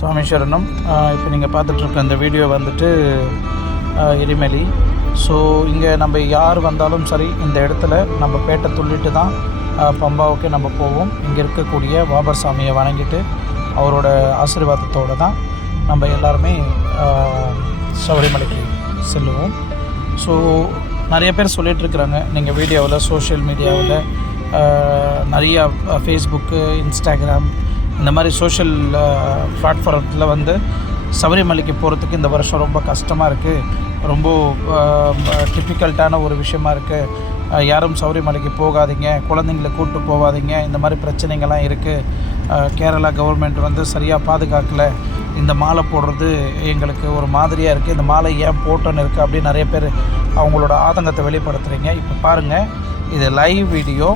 சுவாமீஸ்வரனும் இப்போ நீங்கள் பார்த்துட்ருக்க இந்த வீடியோ வந்துட்டு எரிமலி. ஸோ இங்கே நம்ம யார் வந்தாலும் சரி இந்த இடத்துல நம்ம பேட்டை துள்ளிட்டு தான் பம்பாவுக்கு நம்ம போவோம். இங்கே இருக்கக்கூடிய பாபர் சாமியை வணங்கிட்டு அவரோட ஆசீர்வாதத்தோடு தான் நம்ம எல்லாருமே சபரிமலைக்கு செல்லுவோம். ஸோ நிறைய பேர் சொல்லிகிட்ருக்குறாங்க நீங்கள் வீடியோவில் சோஷியல் மீடியாவில் நிறையா ஃபேஸ்புக்கு இன்ஸ்டாகிராம் இந்த மாதிரி சோஷியல் பிளாட்ஃபார்மத்தில் வந்து சபரிமலைக்கு போகிறதுக்கு இந்த வருஷம் ரொம்ப கஷ்டமாக இருக்குது ரொம்ப டிஃபிகல்ட்டான ஒரு விஷயமா இருக்குது யாரும் சபரிமலைக்கு போகாதீங்க. குழந்தைங்களை கூப்பிட்டு போகாதீங்க இந்த மாதிரி பிரச்சனைகள்லாம் இருக்குது கேரளா கவர்மெண்ட் வந்து சரியாக பாதுகாக்கலை. இந்த மாலை போடுறது எங்களுக்கு ஒரு மாதிரியாக இருக்குது இந்த மாலை ஏன் போட்டோன்னு இருக்குது அப்படின்னு நிறைய பேர் அவங்களோட ஆதங்கத்தை வெளிப்படுத்துகிறீங்க இப்போ பாருங்கள் இது லைவ் வீடியோ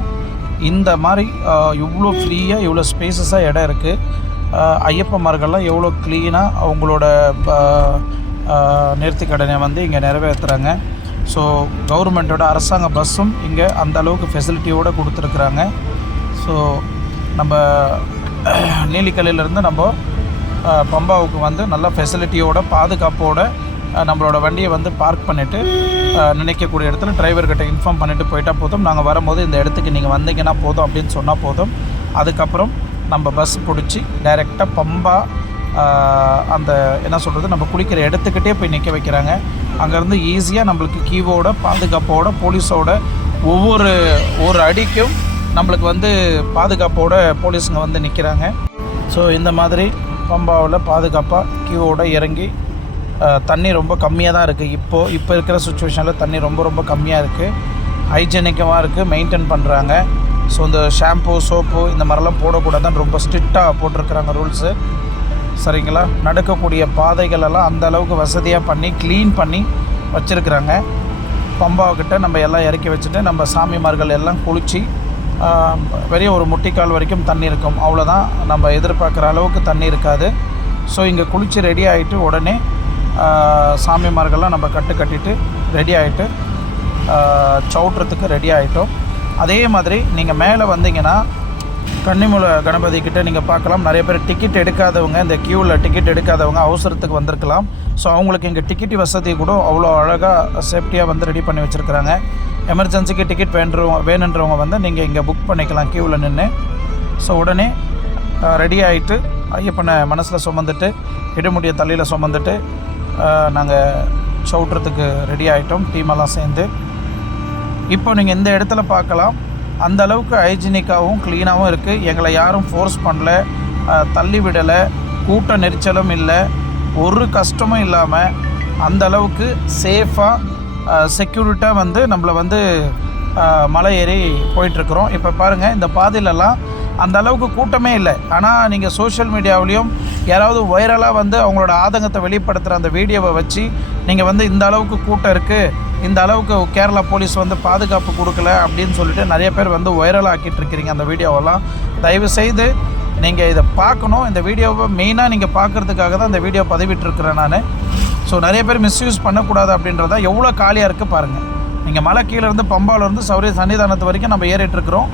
இந்த மாதிரி இவ்வளோ ஃப்ரீயாக இவ்வளோ ஸ்பேசஸாக இடம் இருக்குது ஐயப்பமார்கள்லாம் எவ்வளோ க்ளீனாக அவங்களோட நேர்த்தி கடனை வந்து இங்கே நிறைவேற்றுறாங்க ஸோ கவர்மெண்ட்டோட அரசாங்க பஸ்ஸும் இங்கே அந்த அளவுக்கு ஃபெசிலிட்டியோடு கொடுத்துருக்குறாங்க. ஸோ நம்ம நீலிக்கல்லிலேருந்து நம்ம பம்பாவுக்கு வந்து நல்ல ஃபெசிலிட்டியோட பாதுகாப்போட நம்மளோட வண்டியை வந்து பார்க் பண்ணிவிட்டு நினைக்கக்கூடிய இடத்துல டிரைவர்கிட்ட இன்ஃபார்ம் பண்ணிவிட்டு போயிட்டால் போதும். நாங்கள் வரும்போது இந்த இடத்துக்கு நீங்கள் வந்தீங்கன்னா போதும் அப்படின்னு சொன்னால் போதும். அதுக்கப்புறம் நம்ம பஸ் பிடிச்சி டைரெக்டாக பம்பா அந்த என்ன சொல்கிறது நம்ம குளிக்கிற இடத்துக்கிட்டே போய் நிற்க வைக்கிறாங்க. அங்கேருந்து ஈஸியாக நம்மளுக்கு கீவோட பாதுகாப்போட போலீஸோட ஒவ்வொரு ஒரு அடிக்கும் நம்மளுக்கு வந்து பாதுகாப்போட போலீஸுங்க வந்து நிற்கிறாங்க ஸோ இந்த மாதிரி பம்பாவில் பாதுகாப்பாக கியூவோட இறங்கி தண்ணி ரொம்ப கம்மியாக தான் இருக்குது இப்போது இப்போ இருக்கிற சுச்சுவேஷனில் தண்ணி ரொம்ப ரொம்ப கம்மியாக இருக்குது ஹைஜெனிக்கமாக இருக்குது மெயின்டைன் பண்ணுறாங்க ஸோ இந்த ஷாம்பு சோப்பு இந்த மாதிரிலாம் போடக்கூடாதுன்னு ரொம்ப ஸ்ட்ரிக்டாக போட்டிருக்கிறாங்க ரூல்ஸு சரிங்களா? நடக்கக்கூடிய பாதைகளெல்லாம் அந்த அளவுக்கு வசதியாக பண்ணி க்ளீன் பண்ணி வச்சுருக்குறாங்க. பம்பாக்கிட்ட நம்ம எல்லாம் இறக்கி வச்சுட்டு நம்ம சாமிமார்கள் எல்லாம் குளித்து பெரிய ஒரு முட்டிக்கால் வரைக்கும் தண்ணி இருக்கும். அவ்வளோதான் நம்ம எதிர்பார்க்குற அளவுக்கு தண்ணி இருக்காது. ஸோ இங்கே குளித்து ரெடி ஆகிட்டு உடனே சாமிமார்கள்லாம் நம்ம கட்டு கட்டிட்டு ரெடி ஆகிட்டு சவுட்டுறதுக்கு ரெடி ஆகிட்டோம் அதே மாதிரி நீங்கள் மேலே வந்தீங்கன்னா கன்னிமூல கணபதி கிட்டே நீங்கள் பார்க்கலாம். நிறைய பேர் டிக்கெட் எடுக்காதவங்க இந்த க்யூவில் டிக்கெட் எடுக்காதவங்க அவசரத்துக்கு வந்திருக்கலாம். ஸோ அவங்களுக்கு இங்கே டிக்கெட் வசதி கூட அவ்வளோ அழகாக சேஃப்டியாக வந்து ரெடி பண்ணி வச்சுருக்குறாங்க. எமர்ஜென்சிக்கு டிக்கெட் வேண்டுறவங்க வேணுன்றவங்க வந்து நீங்கள் இங்கே புக் பண்ணிக்கலாம் க்யூவில் நின்று ஸோ உடனே ரெடி ஆகிட்டு ஐயப்பனை மனசில் சுமந்துட்டு இடுமுடிய தலையில் சுமந்துட்டு நாங்கள் சவுட்டுறதுக்கு ரெடி ஆகிட்டோம் டீமெல்லாம் சேர்ந்து. இப்போ நீங்கள் இந்த இடத்துல பார்க்கலாம். அந்த அளவுக்கு ஹைஜீனிக்காகவும் க்ளீனாகவும் இருக்குது எங்களை யாரும் ஃபோர்ஸ் பண்ணல. தள்ளி விடலை. கூட்ட நெரிச்சலும் இல்லை. ஒரு கஷ்டமும் இல்லாமல் அந்த அளவுக்கு சேஃபாக செக்யூரிட்டாக வந்து நம்மளை வந்து மலை ஏறி போயிட்டுருக்குறோம். இப்போ பாருங்கள் இந்த பாதையிலலாம் அந்த அளவுக்கு கூட்டமே இல்லை. ஆனால் நீங்கள் சோஷியல் மீடியாவிலையும் யாராவது வைரலாக வந்து அவங்களோட ஆதங்கத்தை வெளிப்படுத்துகிற அந்த வீடியோவை வச்சு நீங்கள் வந்து இந்த அளவுக்கு கூட்டம் இருக்குது இந்த அளவுக்கு கேரளா போலீஸ் வந்து பாதுகாப்பு கொடுக்கல அப்படின்னு சொல்லிட்டு நிறைய பேர் வந்து வைரல் ஆக்கிட்டு இருக்கிறீங்க அந்த வீடியோவெல்லாம். தயவு செய்து நீங்கள் இதை பார்க்கணும். இந்த வீடியோவை மெயினாக நீங்கள் பார்க்குறதுக்காக தான் இந்த வீடியோ பதிவிட்டிருக்கிறேன் நான். ஸோ நிறைய பேர் மிஸ்யூஸ் பண்ணக்கூடாது அப்படின்றத எவ்வளோ காலியாக இருக்குது பாருங்கள் நீங்கள் மலை கீழேருந்து பம்பாவிலேருந்து சௌரிய சன்னிதானத்து வரைக்கும் நம்ம ஏறிட்டுருக்குறோம்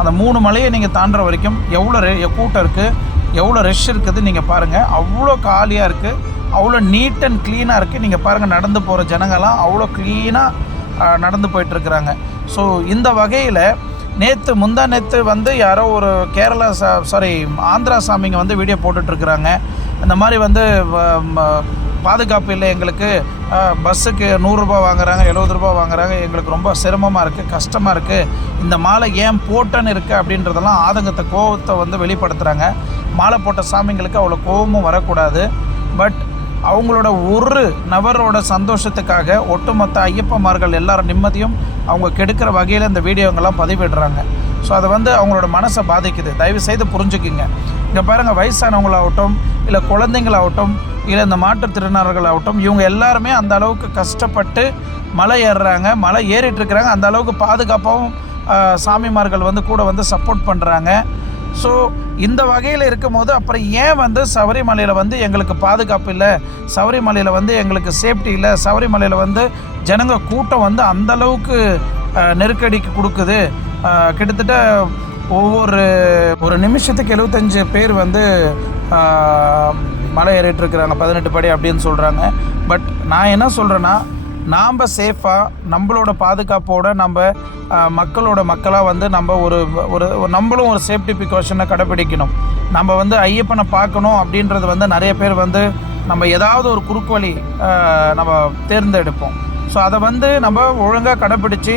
அந்த மூணு மலையை நீங்கள் தாண்டுற வரைக்கும் எவ்வளோ கூட்டம் இருக்குது எவ்வளோ ரஷ் இருக்குது நீங்கள் பாருங்கள் அவ்வளோ காலியாக இருக்குது அவ்வளோ நீட் அண்ட் க்ளீனாக இருக்குது நீங்கள் பாருங்கள் நடந்து போகிற ஜனங்கள்லாம் அவ்வளோ க்ளீனாக நடந்து போயிட்டுருக்குறாங்க ஸோ இந்த வகையில் நேற்று முந்தா நேற்று வந்து யாரோ ஒரு கேரளா சா சாரி ஆந்திரா சாமிங்க வந்து வீடியோ போட்டுட்ருக்குறாங்க இந்த மாதிரி வந்து வ- ம- பாதுகாப்பு இல்லை எங்களுக்கு பஸ்ஸுக்கு நூறுரூபா வாங்குறாங்க எழுபது ரூபா வாங்குறாங்க எங்களுக்கு ரொம்ப சிரமமாக இருக்குது கஷ்டமாக இருக்குது இந்த மாலை ஏன் போட்டேன்னு இருக்குது அப்படின்றதெல்லாம் ஆதங்கத்தை கோபத்தை வந்து வெளிப்படுத்துகிறாங்க மாலை போட்ட சாமிங்களுக்கு அவ்வளோ கோபமும் வரக்கூடாது. பட் அவங்களோட ஒரு நபரோட சந்தோஷத்துக்காக ஒட்டுமொத்த ஐயப்பமார்கள் எல்லாரும் நிம்மதியும் அவங்க கெடுக்கிற வகையில் இந்த வீடியோங்கெல்லாம் பதிவிடுறாங்க. ஸோ அது வந்து அவங்களோட மனசை பாதிக்குது. தயவு செய்து புரிஞ்சுக்குங்க. இங்கே பாருங்கள் வயசானவங்களாகட்டும் இல்லை குழந்தைங்களாகட்டும் இல்லை இந்த மாற்றுத்திறனாளர்களாகட்டும் இவங்க எல்லாருமே அந்த அளவுக்கு கஷ்டப்பட்டு மலை ஏறுறாங்க. மலை ஏறிட்டு இருக்கிறாங்க. அந்த அளவுக்கு பாதுகாப்பாகவும் சாமிமார்கள் வந்து கூட வந்து சப்போர்ட் பண்ணுறாங்க ஸோ இந்த வகையில் இருக்கும்போது அப்புறம் ஏன் வந்து சபரிமலையில் வந்து எங்களுக்கு பாதுகாப்பு இல்லை? சபரிமலையில் வந்து எங்களுக்கு சேஃப்டி இல்லை? சபரிமலையில் வந்து ஜனங்க கூட்டம் வந்து அந்த அளவுக்கு நெருக்கடிக்கு கொடுக்குது? கிட்டத்தட்ட ஒவ்வொரு ஒரு நிமிஷத்துக்கு எழுபத்தஞ்சு பேர் வந்து மலை ஏறிட்டு இருக்கிறாங்க பதினெட்டு படி அப்படின்னு சொல்கிறாங்க பட் நான் என்ன சொல்கிறேன்னா நாம் சேஃபாக நம்மளோட பாதுகாப்போடு நம்ம மக்களோட மக்களாக வந்து நம்ம ஒரு ஒரு நம்மளும் ஒரு சேஃப்டி ப்ரிகாஷனை கடைப்பிடிக்கணும். நம்ம வந்து ஐயப்பனை பார்க்கணும் அப்படின்றது வந்து நிறைய பேர் வந்து நம்ம ஏதாவது ஒரு குறுக்கு வழி நம்ம தேர்ந்தெடுப்போம். ஸோ அதை வந்து நம்ம ஒழுங்காக கடைப்பிடிச்சி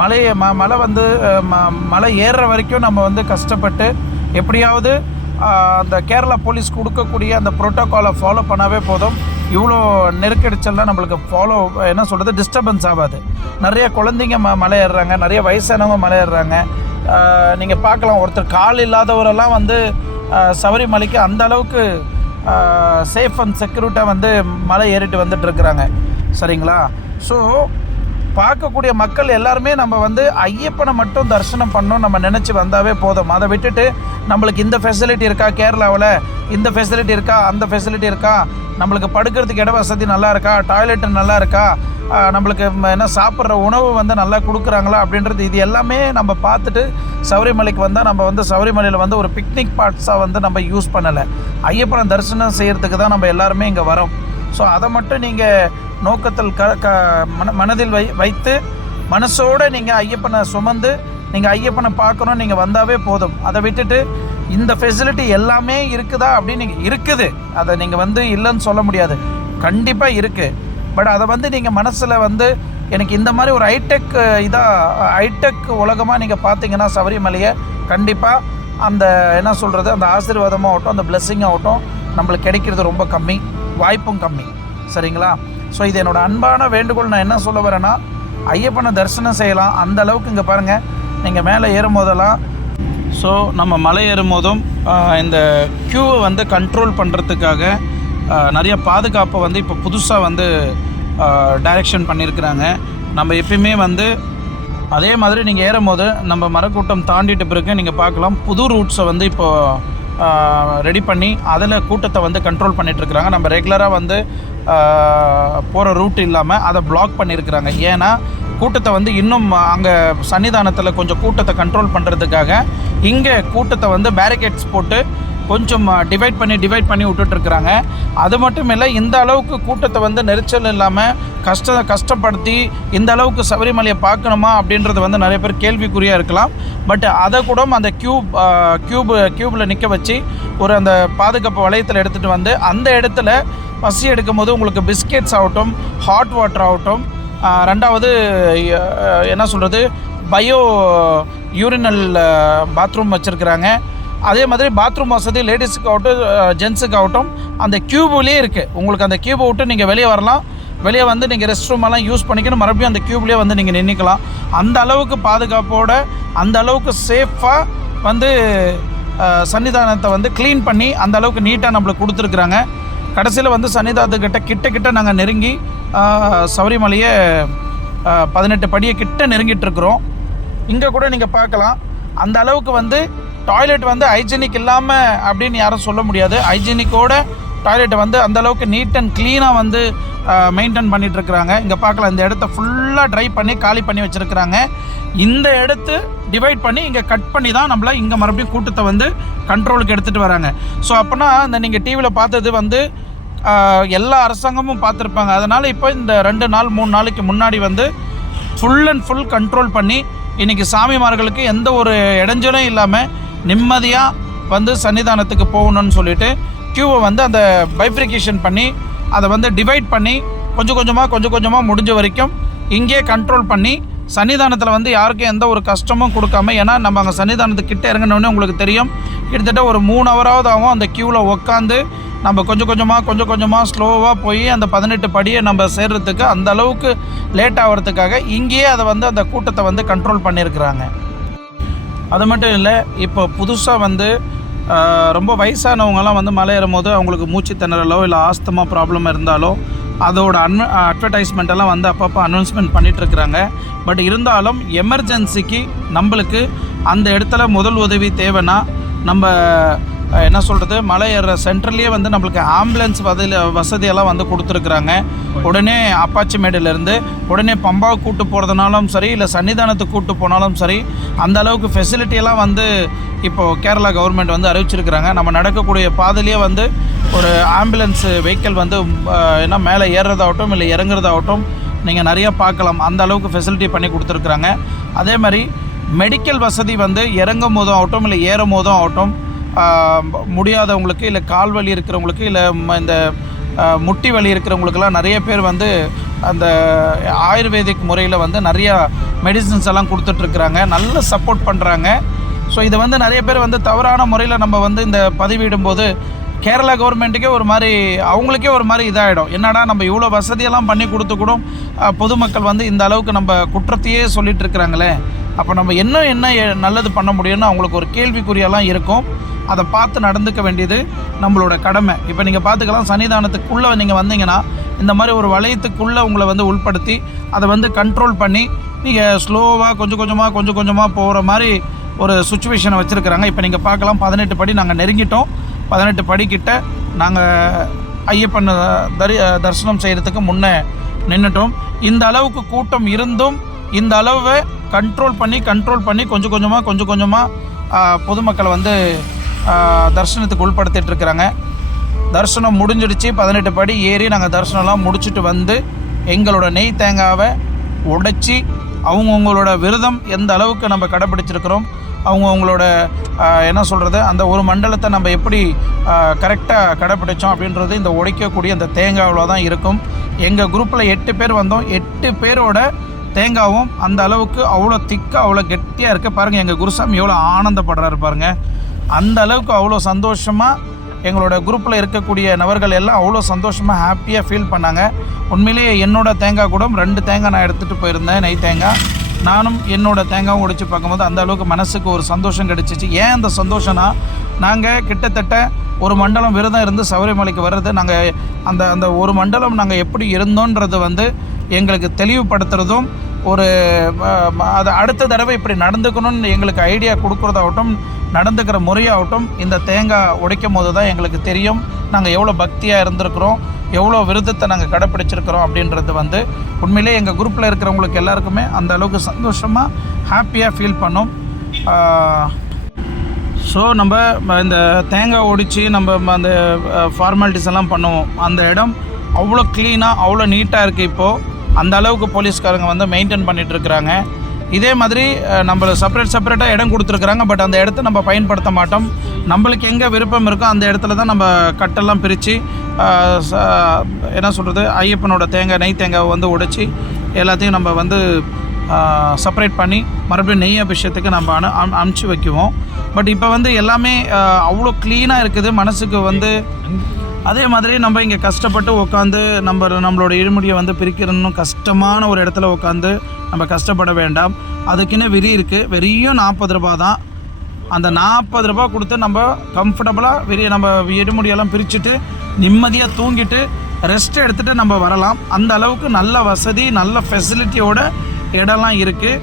மலையை ம மலை வந்து ம மலை ஏறுற வரைக்கும் நம்ம வந்து கஷ்டப்பட்டு எப்படியாவது அந்த கேரளா போலீஸ் கொடுக்கக்கூடிய அந்த ப்ரோட்டோக்காலை ஃபாலோ பண்ணாவே போதும். இவ்வளோ நெருக்கடிச்சல்லாம் நம்மளுக்கு ஃபாலோ என்ன சொல்கிறது டிஸ்டர்பன்ஸ் ஆகாது. நிறைய குழந்தைங்க ம மலை ஏறுறாங்க நிறைய வயசானவங்க மலை ஏறுறாங்க. நீங்கள் பார்க்கலாம் ஒருத்தர் கால் இல்லாதவரெல்லாம் வந்து சபரிமலைக்கு அந்த அளவுக்கு சேஃப் அண்ட் செக்யூரிட்டாக வந்து மலை ஏறிட்டு வந்துட்டு இருக்கிறாங்க. சரிங்களா? ஸோ பார்க்கக்கூடிய மக்கள் எல்லாருமே நம்ம வந்து ஐயப்பனை மட்டும் தரிசனம் பண்ணோம். நம்ம நினச்சி வந்தாவே போதும். அதை விட்டுட்டு நம்மளுக்கு இந்த ஃபெசிலிட்டி இருக்கா? கேரளாவில் இந்த ஃபெசிலிட்டி இருக்கா? அந்த ஃபெசிலிட்டி இருக்கா? நம்மளுக்கு படுக்கிறதுக்கு இட வசதி நல்லா இருக்கா? டாய்லெட் நல்லா இருக்கா? நம்மளுக்கு என்ன சாப்பிட்ற உணவு வந்து நல்லா கொடுக்குறாங்களா? அப்படின்றது இது எல்லாமே நம்ம பார்த்துட்டு சபரிமலைக்கு வந்தால் நம்ம வந்து சபரிமலையில் வந்து ஒரு பிக்னிக் பார்ட்ஸாக வந்து நம்ம யூஸ் பண்ணலை. ஐயப்பனை தரிசனம் செய்கிறதுக்கு தான் நம்ம எல்லாருமே இங்கே வரோம். ஸோ அதை மட்டும் நீங்கள் நோக்கத்தில் க க மன மனதில் வை வைத்து மனசோடு நீங்கள் ஐயப்பனை சுமந்து நீங்கள் ஐயப்பனை பார்க்கணும் நீங்கள் வந்தாவே போதும். அதை விட்டுட்டு இந்த ஃபெசிலிட்டி எல்லாமே இருக்குதா அப்படின்னு நீங்கள் இருக்குது. அதை நீங்கள் வந்து இல்லைன்னு சொல்ல முடியாது. கண்டிப்பாக இருக்குது பட் அதை வந்து நீங்கள் மனசில் வந்து எனக்கு இந்த மாதிரி ஒரு ஹைடெக் இதாக ஹைடெக் உலகமாக நீங்கள் பார்த்தீங்கன்னா சபரிமலையை கண்டிப்பாக அந்த என்ன சொல்கிறது அந்த ஆசீர்வாதமாகட்டும் அந்த பிளெஸ்ஸிங் ஆகட்டும் நம்மளுக்கு கிடைக்கிறது ரொம்ப கம்மி. வாய்ப்பும் கம்மி. சரிங்களா? ஸோ இது என்னோட அன்பான வேண்டுகோள். நான் என்ன சொல்ல வரேன்னா ஐயப்பனை தரிசனம் செய்யலாம். அந்த அளவுக்கு இங்கே பாருங்கள் நீங்கள் மேலே ஏறும் போதெல்லாம் ஸோ நம்ம மலை ஏறும் போதும் இந்த க்யூவை வந்து கண்ட்ரோல் பண்ணுறதுக்காக நிறைய பாதுகாப்பை வந்து இப்போ புதுசாக வந்து டைரெக்ஷன் பண்ணியிருக்கிறாங்க நம்ம எப்பயுமே வந்து அதே மாதிரி நீங்கள் ஏறும் போது நம்ம மரக்கூட்டம் தாண்டிட்ட பிறகு நீங்கள் பார்க்கலாம். புது ரூட்ஸை வந்து இப்போது ரெடி பண்ணி அதில் கூட்டத்தை வந்து கண்ட்ரோல் பண்ணிகிட்ருக்குறாங்க நம்ம ரெகுலராக வந்து போகிற ரூட் இல்லாமல் அதை பிளாக் பண்ணியிருக்கிறாங்க ஏன்னா கூட்டத்தை வந்து இன்னும் அங்கே சன்னிதானத்தில் கொஞ்சம் கூட்டத்தை கண்ட்ரோல் பண்ணுறதுக்காக இங்கே கூட்டத்தை வந்து பேரிகேட்ஸ் போட்டு கொஞ்சம் டிவைட் பண்ணி டிவைட் பண்ணி விட்டுட்ருக்குறாங்க அது மட்டும் இல்லை இந்த அளவுக்கு கூட்டத்தை வந்து நெரிச்சல் இல்லாமல் கஷ்ட கஷ்டப்படுத்தி இந்த அளவுக்கு சபரிமலையை பார்க்கணுமா அப்படின்றது வந்து நிறைய பேர் கேள்விக்குறியாக இருக்கலாம். பட் அதை கூட அந்த கியூப் கியூப் க்யூப்பில் நிற்க வச்சு ஒரு அந்த பாதுகாப்பு வளையத்தில் எடுத்துகிட்டு வந்து அந்த இடத்துல பசி எடுக்கும் போது உங்களுக்கு பிஸ்கெட்ஸ் ஆகட்டும் ஹாட் வாட்டர் ஆகட்டும் ரெண்டாவது என்ன சொல்கிறது பயோ யூரினல் பாத்ரூம் வச்சுருக்குறாங்க. அதே மாதிரி பாத்ரூம் வசதி லேடிஸுக்கு ஆகட்டும் ஜென்ஸுக்கு ஆகட்டும் அந்த கியூப்லேயே இருக்குது உங்களுக்கு அந்த கியூபை விட்டு நீங்கள் வெளியே வரலாம். வெளியே வந்து நீங்கள் ரெஸ்ட் ரூம் எல்லாம் யூஸ் பண்ணிக்கணும் மறுபடியும் அந்த கியூப்லேயே வந்து நீங்கள் நின்றுக்கலாம் அந்த அளவுக்கு பாதுகாப்போட அந்த அளவுக்கு சேஃபாக வந்து சன்னிதானத்தை வந்து க்ளீன் பண்ணி அந்த அளவுக்கு நீட்டாக நம்மளுக்கு கொடுத்துருக்குறாங்க. கடைசியில் வந்து சன்னிதானத்துக்கிட்ட கிட்ட கிட்ட நாங்கள் நெருங்கி சபரிமலையை பதினெட்டு படியை கிட்ட நெருங்கிட்டு இருக்கிறோம். இங்கே கூட நீங்கள் பார்க்கலாம். அந்த அளவுக்கு வந்து டாய்லெட் வந்து ஹைஜீனிக் இல்லாமல் அப்படின்னு யாரும் சொல்ல முடியாது. ஹைஜீனிக்கோட டாய்லெட்டை வந்து அந்த அளவுக்கு நீட் அண்ட் க்ளீனாக வந்து மெயின்டைன் பண்ணிகிட்ருக்குறாங்க இருக்கிறாங்க. இங்கே பார்க்கலாம் இந்த இடத்த ஃபுல்லாக ட்ரை பண்ணி காலி பண்ணி வச்சுருக்கிறாங்க. இந்த இடத்து டிவைட் பண்ணி இங்கே கட் பண்ணி தான் நம்மள இங்கே மறுபடியும் கூட்டத்தை வந்து கண்ட்ரோலுக்கு எடுத்துகிட்டு வராங்க. ஸோ அப்போனா இந்த நீங்கள் டிவியில் பார்த்தது வந்து எல்லா அரசாங்கமும் பார்த்துருப்பாங்க. அதனால் இப்போ இந்த ரெண்டு நாள் மூணு நாளைக்கு முன்னாடி வந்து ஃபுல் அண்ட் ஃபுல் கண்ட்ரோல் பண்ணி இன்றைக்கி சாமிமார்களுக்கு எந்த ஒரு இடைஞ்சலும் இல்லாமல் நிம்மதியாக வந்து சன்னிதானத்துக்கு போகணும்னு சொல்லிட்டு க்யூவை வந்து அந்த பைப்ரிகேஷன் பண்ணி அதை வந்து டிவைட் பண்ணி கொஞ்சம் கொஞ்சமாக கொஞ்சம் கொஞ்சமாக முடிஞ்ச வரைக்கும் இங்கேயே கண்ட்ரோல் பண்ணி சன்னிதானத்தில் வந்து யாருக்கும் எந்த ஒரு கஷ்டமும் கொடுக்காம ஏன்னா நம்ம அங்கே சன்னிதானத்துக்கு கிட்டே இறங்கினோடனே உங்களுக்கு தெரியும். கிட்டத்தட்ட ஒரு மூணு ஹவராவது ஆகும் அந்த க்யூவில் உட்காந்து நம்ம கொஞ்சம் கொஞ்சமாக கொஞ்சம் கொஞ்சமாக ஸ்லோவாக போய் அந்த பதினெட்டு படியை நம்ம சேர்றதுக்கு அந்த அளவுக்கு லேட் ஆகிறதுக்காக இங்கேயே அதை வந்து அந்த கூட்டத்தை வந்து கண்ட்ரோல் பண்ணியிருக்கிறாங்க. அது மட்டும் இல்லை இப்போ புதுசாக வந்து ரொம்ப வயசானவங்கலாம் வந்து மலை ஏறும்போது அவங்களுக்கு மூச்சு திணறலோ இல்லை ஆஸ்தமா ப்ராப்ளம் இருந்தாலோ அதோட அன் அட்வர்டைஸ்மெண்ட்டெல்லாம் வந்து அப்பப்போ அனௌன்ஸ்மெண்ட் பண்ணிகிட்ருக்குறாங்க இருக்கிறாங்க பட் இருந்தாலும் எமர்ஜென்சிக்கு நம்மளுக்கு அந்த இடத்துல முதல் உதவி தேவைன்னா நம்ம என்ன சொல்கிறது மலை ஏற சென்டர்லேயே வந்து நம்மளுக்கு ஆம்புலன்ஸ் வதில் வசதியெல்லாம் வந்து கொடுத்துருக்குறாங்க. உடனே அப்பாச்சிமேடுலேருந்து உடனே பம்பா கூட்டு போகிறதுனாலும் சரி இல்லை சன்னிதானத்துக்கு கூட்டு போனாலும் சரி அந்த அளவுக்கு ஃபெசிலிட்டியெல்லாம் வந்து இப்போது கேரளா கவர்மெண்ட் வந்து அறிவிச்சிருக்கிறாங்க. நம்ம நடக்கக்கூடிய பாதையிலேயே வந்து ஒரு ஆம்புலன்ஸ் வெஹிக்கிள் வந்து என்ன மேலே ஏறுறதாகட்டும் இல்லை இறங்குறதாகட்டும் நீங்கள் நிறையா பார்க்கலாம். அந்த அளவுக்கு ஃபெசிலிட்டி பண்ணி கொடுத்துருக்குறாங்க. அதே மாதிரி மெடிக்கல் வசதி வந்து இறங்கும் போதும் ஆகட்டும் இல்லை ஏறும் போதும் ஆகட்டும் முடியாதவங்களுக்கு இல்லை கால் வலி இருக்கிறவங்களுக்கு இல்லை இந்த முட்டி வலி இருக்கிறவங்களுக்கெல்லாம் நிறைய பேர் வந்து அந்த ஆயுர்வேதிக் முறையில் வந்து நிறையா மெடிசின்ஸ் எல்லாம் கொடுத்துட்ருக்குறாங்க. நல்ல சப்போர்ட் பண்ணுறாங்க ஸோ இதை வந்து நிறைய பேர் வந்து தவறான முறையில் நம்ம வந்து இந்த பதிவிடும்போது கேரளா கவர்மெண்ட்டுக்கே ஒரு மாதிரி அவங்களுக்கே ஒரு மாதிரி இதாகிடும் என்னடா நம்ம இவ்வளோ வசதியெல்லாம் பண்ணி கொடுத்து கூட பொதுமக்கள் வந்து இந்த அளவுக்கு நம்ம குற்றத்தையே சொல்லிகிட்டு இருக்கிறாங்களே அப்போ நம்ம இன்னும் என்ன நல்லது பண்ண முடியும்னு அவங்களுக்கு ஒரு கேள்விக்குறியெல்லாம் இருக்கும். அதை பார்த்து நடந்துக்க வேண்டியது நம்மளோட கடமை. இப்போ நீங்கள் பார்த்துக்கலாம் சன்னிதானத்துக்குள்ளே நீங்கள் வந்தீங்கன்னா இந்த மாதிரி ஒரு வளையத்துக்குள்ளே உங்களை வந்து உள்படுத்தி அதை வந்து கண்ட்ரோல் பண்ணி நீங்கள் ஸ்லோவாக கொஞ்சம் கொஞ்சமாக கொஞ்சம் கொஞ்சமாக போகிற மாதிரி ஒரு சுச்சுவேஷனை வச்சுருக்கிறாங்க. இப்போ நீங்கள் பார்க்கலாம் பதினெட்டு படி நாங்கள் நெருங்கிட்டோம். பதினெட்டு படிக்கிட்ட நாங்கள் ஐயப்பன் தரி தரிசனம் செய்கிறதுக்கு முன்னே நின்றுட்டோம் இந்த அளவுக்கு கூட்டம் இருந்தும் இந்த அளவை கண்ட்ரோல் பண்ணி கண்ட்ரோல் பண்ணி கொஞ்சம் கொஞ்சமாக கொஞ்சம் கொஞ்சமாக பொதுமக்களை வந்து தரிசனத்துக்கு உள்படுத்திட்டு இருக்கிறாங்க. தரிசனம் முடிஞ்சிடுச்சு. பதினெட்டு படி ஏறி நாங்கள் தரிசனம்லாம் முடிச்சுட்டு வந்து எங்களோட நெய் தேங்காவை உடைச்சி அவங்கவுங்களோட விரதம் எந்த அளவுக்கு நம்ம கடைப்பிடிச்சிருக்கிறோம் அவங்கவுங்களோட என்ன சொல்கிறது அந்த ஒரு மண்டலத்தை நம்ம எப்படி கரெக்டாக கடைப்பிடிச்சோம் அப்படின்றது இந்த உடைக்கக்கூடிய அந்த தேங்காவில் தான் இருக்கும். எங்கள் குரூப்பில் எட்டு பேர் வந்தோம். எட்டு பேரோட தேங்காவும் அந்த அளவுக்கு அவ்வளோ திக்காக அவ்வளோ கெட்டியாக இருக்குது பாருங்கள் எங்கள் குருசாமி எவ்வளோ ஆனந்தப்படுறாரு பாருங்கள் அந்த அளவுக்கு அவ்வளோ சந்தோஷமாக எங்களோட குரூப்பில் இருக்கக்கூடிய நபர்கள் எல்லாம் அவ்வளோ சந்தோஷமாக ஹாப்பியாக ஃபீல் பண்ணாங்க. உண்மையிலேயே என்னோட தேங்காய் கூட ரெண்டு தேங்காய் நான் எடுத்துகிட்டு போயிருந்தேன் நெய் தேங்காய் நானும் என்னோடய தேங்காவும் உடைச்சு பார்க்கும்போது அந்த அளவுக்கு மனசுக்கு ஒரு சந்தோஷம் கிடைச்சிச்சு. ஏன் அந்த சந்தோஷம்னா நாங்கள் கிட்டத்தட்ட ஒரு மண்டலம் விரதம் இருந்து சபரிமலைக்கு வர்றது நாங்கள் அந்த அந்த ஒரு மண்டலம் நாங்கள் எப்படி இருந்தோன்றது வந்து எங்களுக்கு தெளிவுபடுத்துறதும் ஒரு அது அடுத்த தடவை இப்படி நடந்துக்கணும்னு எங்களுக்கு ஐடியா கொடுக்குறதாகட்டும் நடந்துக்கிற முறையாகட்டும் இந்த தேங்காய் உடைக்கும் போது தான் எங்களுக்கு தெரியும் நாங்கள் எவ்வளோ பக்தியாக இருந்திருக்கிறோம் எவ்வளோ விருதத்தை நாங்கள் கடைப்பிடிச்சிருக்கிறோம் அப்படின்றது வந்து உண்மையிலே எங்கள் குரூப்பில் இருக்கிறவங்களுக்கு எல்லாருக்குமே அந்த அளவுக்கு சந்தோஷமாக ஹாப்பியாக ஃபீல் பண்ணோம். ஸோ நம்ம ம- இந்த தேங்காய் ஒடிச்சு நம்ம ம- அந்த ஃபார்மாலிட்டிஸ் எல்லாம் பண்ணுவோம். அந்த இடம் அவ்வளோ க்ளீனாக அவ்வளோ நீட்டாக இருக்குது இப்போது அந்த அளவுக்கு போலீஸ்காரங்க வந்து மெயின்டைன் பண்ணிட்டு இருக்கிறாங்க இதே மாதிரி நம்மளை செப்பரேட் செப்பரேட்டாக இடம் கொடுத்துருக்குறாங்க. பட் அந்த இடத்த நம்ம பயன்படுத்த மாட்டோம். நம்மளுக்கு எங்கே விருப்பம் இருக்கோ அந்த இடத்துல தான் நம்ம கட்டெல்லாம் பிரித்து என்ன சொல்கிறது ஐயப்பனோட தேங்காய் நெய் தேங்காவை வந்து உடைச்சி எல்லாத்தையும் நம்ம வந்து செப்பரேட் பண்ணி மறுபடியும் நெய் அபிஷேகத்துக்கு நம்ம அனு அம் அமுச்சு வைக்குவோம். பட் இப்போ வந்து எல்லாமே அவ்வளோ க்ளீனாக இருக்குது. மனசுக்கு வந்து அதே மாதிரி நம்ம இங்கே கஷ்டப்பட்டு உட்காந்து நம்ம நம்மளோட இழுமுடியை வந்து பிரிக்கிறணும் கஷ்டமான ஒரு இடத்துல உட்காந்து நம்ம கஷ்டப்பட வேண்டாம். அதுக்குன்னு வெறி இருக்குது வெறியும் நாற்பது ரூபா தான். அந்த நாற்பது ரூபா கொடுத்து நம்ம கம்ஃபர்டபுளாக வெளியே நம்ம இடுமுடியெல்லாம் பிரிச்சுட்டு நிம்மதியாக தூங்கிட்டு ரெஸ்ட் எடுத்துகிட்டு நம்ம வரலாம். அந்த அளவுக்கு நல்ல வசதி நல்ல ஃபெசிலிட்டியோட இடம்லாம் இருக்குது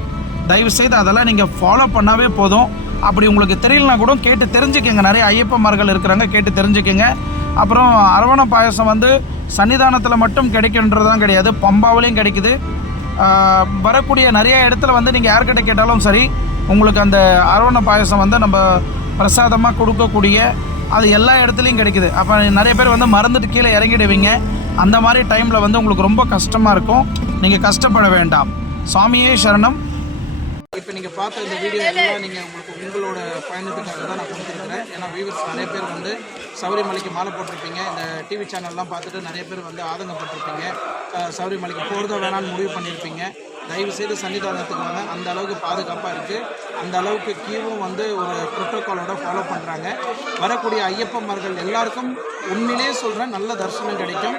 தயவுசெய்து அதெல்லாம் நீங்கள் ஃபாலோ பண்ணாவே போதும். அப்படி உங்களுக்கு தெரியலனா கூட கேட்டு தெரிஞ்சுக்கங்க. நிறைய ஐயப்பமார்கள் இருக்கிறாங்க கேட்டு தெரிஞ்சுக்கங்க. அப்புறம் அரவண பாயசம் வந்து சன்னிதானத்தில் மட்டும் கிடைக்குன்றதுதான் கிடையாது. பம்பாவிலையும் கிடைக்குது. வரக்கூடிய நிறைய இடத்துல வந்து நீங்கள் யார்கிட்ட கேட்டாலும் சரி உங்களுக்கு அந்த அரவண பாயசம் வந்து நம்ம பிரசாதமாக கொடுக்கக்கூடிய அது எல்லா இடத்துலையும் கிடைக்குது. அப்போ நிறைய பேர் வந்து மறந்துட்டு கீழே இறங்கிடுவீங்க. அந்த மாதிரி டைமில் வந்து உங்களுக்கு ரொம்ப கஷ்டமாக இருக்கும். நீங்கள் கஷ்டப்பட வேண்டாம். சுவாமியே சரணம். இப்போ நீங்கள் பார்த்த இந்த வீடியோ எல்லாம் நீங்கள் உங்களுக்கு உங்களோட பயணத்துக்காக தான் நான் கொடுத்துருக்குறேன். ஏன்னா வியூவர்ஸ் நிறைய பேர் வந்து சௌரியமலைக்கு மாலை போட்டிருப்பீங்க. இந்த டிவி சேனல்லாம் பார்த்துட்டு நிறைய பேர் வந்து ஆதங்கப்பட்டிருப்பீங்க. சௌரியமலைக்கு போகிறதோ வேணாம்னு முடிவு பண்ணியிருப்பீங்க. தயவு செய்து சன்னிதானத்துக்கு வாங்க. அந்த அளவுக்கு பாதுகாப்பாக இருக்குது அந்த அளவுக்கு கீவும் வந்து ஒரு ப்ரோட்டோக்காலோட ஃபாலோ பண்ணுறாங்க வரக்கூடிய ஐயப்பன்மார்கள் எல்லாருக்கும் உண்மையிலேயே சொல்கிறேன் நல்ல தரிசனம் கிடைக்கும்.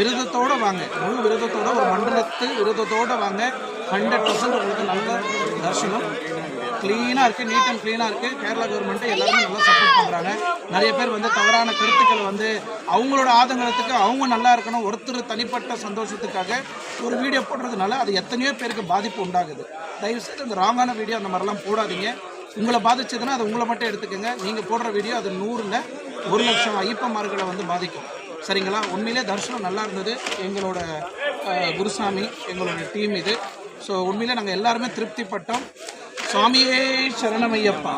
விரதத்தோடு வாங்க. முழு விரதத்தோட ஒரு மண்டலத்து விரதத்தோடு வாங்க. ஹண்ட்ரட் பர்சன்ட் உங்களுக்கு நல்ல தரிசனம். க்ளீனாக இருக்குது நீட் அண்ட் க்ளீனாக இருக்குது கேரளா கவர்மெண்ட்டு எல்லாருமே நல்லா சப்போர்ட் பண்ணுறாங்க நிறைய பேர் வந்து தவறான கருத்துக்களை வந்து அவங்களோட ஆதங்கத்துக்கு அவங்க நல்லா இருக்கணும். ஒருத்தர் தனிப்பட்ட சந்தோஷத்துக்காக ஒரு வீடியோ போடுறதுனால அது எத்தனையோ பேருக்கு பாதிப்பு உண்டாகுது. தயவுசெய்து இந்த ராங்கான வீடியோ அந்த மாதிரிலாம் போடாதீங்க. உங்களை பாதிச்சதுன்னா அது உங்களை மட்டும் எடுத்துக்கோங்க. நீங்கள் போடுற வீடியோ அது நூறில் ஒரு லட்சம் ஐயப்பமார்களை வந்து பாதிக்கும். சரிங்களா? உண்மையிலே தரிசனம் நல்லா இருந்தது. எங்களோட குருசாமி எங்களோட டீம் இது. ஸோ உண்மையிலே நாங்கள் எல்லாருமே திருப்திப்பட்டோம். சுவாமியே சரணமையப்பா.